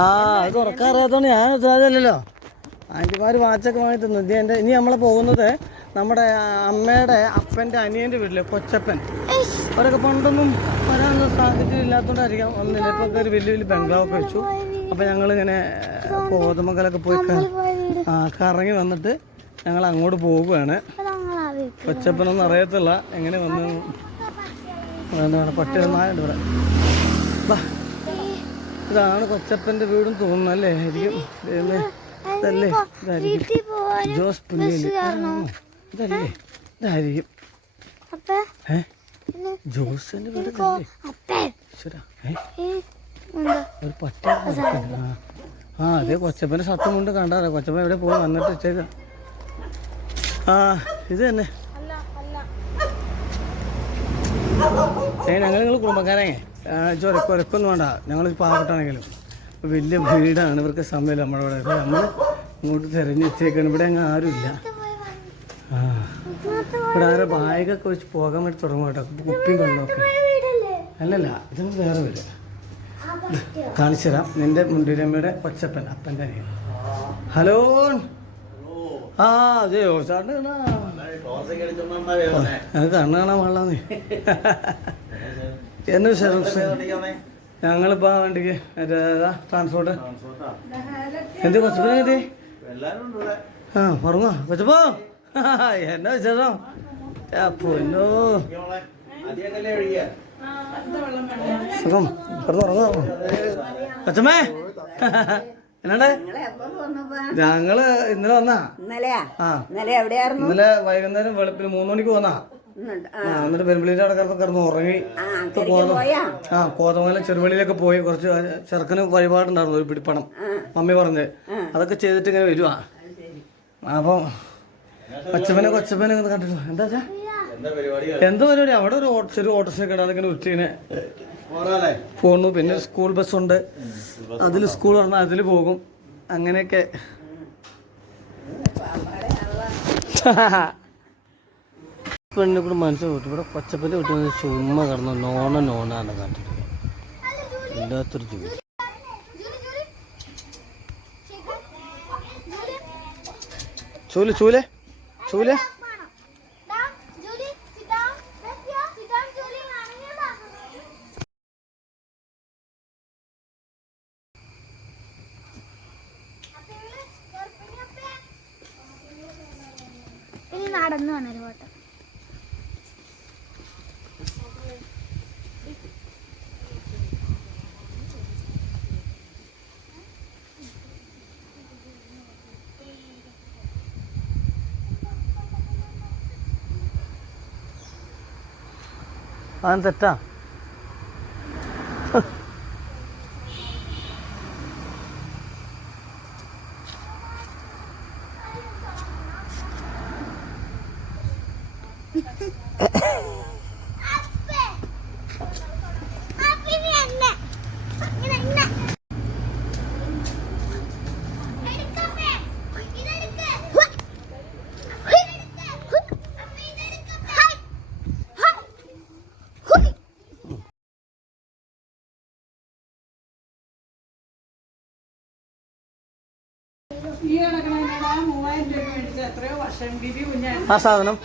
ആ അത് ഉറക്കാറിയാത്തോണ്ട് ഞാൻ ഉത്തരവാദിത്തമല്ലല്ലോ. ആൻറ്റിമാർ വാച്ചൊക്കെ വാങ്ങി തന്നു. ഇനി നമ്മളെ പോകുന്നത് നമ്മുടെ അമ്മയുടെ അപ്പൻ്റെ അനിയൻ്റെ വീട്ടിൽ കൊച്ചപ്പൻ. അവരൊക്കെ പണ്ടൊന്നും വരാനുള്ള സാഹചര്യം ഇല്ലാത്തതുകൊണ്ടായിരിക്കാം വന്നില്ല. ഇപ്പോൾ ഒരു വലിയ വലിയ ബംഗ്ലാവൊക്കെ വെച്ചു. അപ്പോൾ ഞങ്ങളിങ്ങനെ കോതമംഗലൊക്കെ പോയി കറങ്ങി വന്നിട്ട് ഞങ്ങൾ അങ്ങോട്ട് പോവുകയാണ്. കൊച്ചപ്പനൊന്നും അറിയത്തില്ല എങ്ങനെ വന്നു. എന്താണ് പട്ടി നായുണ്ട് ഇവിടെ. ഇതാണ് കൊച്ചപ്പൻ്റെ വീടും തോന്നുന്നു അല്ലേ? ആയിരിക്കും ഇതല്ലേ? ഇതായിരിക്കും ജോസ് പുല്ലേലി. ഇതല്ലേ? ഇതായിരിക്കും ജോസിന്റെ വീട്. ഒരു പട്ടി. ആ അതെ കൊച്ചപ്പൻ്റെ ഷർട്ടും കൊണ്ട് കണ്ടാറേ. കൊച്ചപ്പൻ എവിടെ പോയി വന്നിട്ട് ഇട്ടേക്കാം. ആ ഇത് തന്നെ ഞങ്ങൾ കുടുംബക്കാരെ ചൊരക്കൊരക്കൊന്നും വേണ്ട. ഞങ്ങൾ പാവപ്പെട്ടാണെങ്കിലും വലിയ വീടാണ്. ഇവർക്ക് സമയമില്ല നമ്മുടെ ഇവിടെ. നമ്മൾ ഇങ്ങോട്ട് തിരഞ്ഞു വെച്ചേക്കാണ്. ഇവിടെ അങ്ങ് ആരുമില്ല. ആ ഇവിടെ ആരോ ബാഗൊക്കെ വെച്ച് പോകാൻ വേണ്ടി തുടങ്ങും കേട്ടോ. കുപ്പിയും വെള്ളമൊക്കെ. അല്ലല്ല ഇതൊന്നും വേറെ വരും. കാണിച്ചു തരാം. നിന്റെ മുണ്ടിരമ്മയുടെ കൊച്ചപ്പൻ അപ്പൻ്റെ അനിയൻ. ഹലോ. ആ അതെയോ ചേട്ടൻ കണ്ണ് കാണാൻ പാടില്ലാന്നേ. എന്നെ ഞങ്ങളിപ്പോ വണ്ടിക്ക് ട്രാൻസ്പോർട്ട് എന്ത് കൊച്ചപ്പനെ എത്തി. ആ പറഞ്ഞോ കൊച്ചപ്പോ എന്നാ വിശേഷം? പൊന്നോ സുഖം. പറഞ്ഞോ കൊച്ചമ്മേ എന്നാണ്ട്? ഞങ്ങള് ഇന്നലെ വന്നാ. ഇന്നലെ വൈകുന്നേരം വെളുപ്പിന് 3 മണിക്ക് വന്നാ. എന്നിട്ട് പെരുമ്പിളിന്റെ അവിടെ കിടന്ന് ഉറങ്ങി. ആ കോതമംഗലം ചെറുവള്ളിയിലൊക്കെ പോയി. കുറച്ച് ചെറുക്കന് വഴിപാടുണ്ടായിരുന്നു, ഒരു പിടിപ്പണം മമ്മി പറഞ്ഞ്. അതൊക്കെ ചെയ്തിട്ട് ഇങ്ങനെ വരുവാ. അപ്പം കൊച്ചപ്പനെ കണ്ടിട്ടു. എന്താ വെച്ചാ എന്തോ പരിപാടി? അവിടെ ഒരു ചെറിയ ഓട്ടോറിക്ഷയൊക്കെ ഉണ്ട്. അതിങ്ങനെ ഉച്ചയിനെ പോണു. പിന്നെ സ്കൂൾ ബസ്സുണ്ട്. അതിൽ സ്കൂൾ പറഞ്ഞാൽ അതിൽ പോകും. അങ്ങനെയൊക്കെ പെണ്ണിനെ കൂടെ മനസ്സിൽ വിട്ടു. ഇവിടെ കൊച്ചപ്പൻ്റെ വീട്ടിൽ ചുമ്മാ കിടന്നു നോണാണ് കണ്ടിട്ട്. ഇല്ലാത്തൊരു ജോലി. ചൂല് നടന്നു വന്നൊരു ഫോട്ടോ. അതെന്താ തെറ്റാ? ആ സാധനം